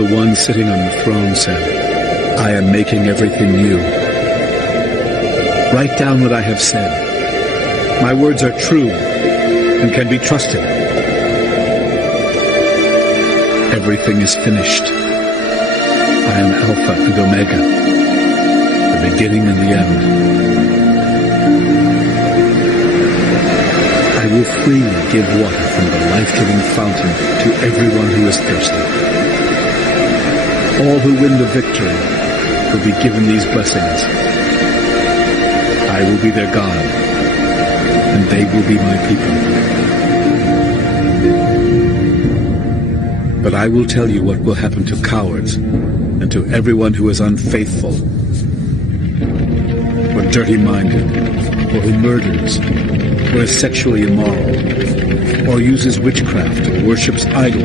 the one sitting on the throne said, I am making everything new. Write down what I have said. My words are true and can be trusted. Everything is finished. I am Alpha and Omega, the beginning and the end. I will freely give water from the life-giving fountain to everyone who is thirsty. All who win the victory will be given these blessings. I will be their God, and they will be my people. But I will tell you what will happen to cowards and to everyone who is unfaithful, or dirty-minded, or who murders, or is sexually immoral, or uses witchcraft, or worships idols,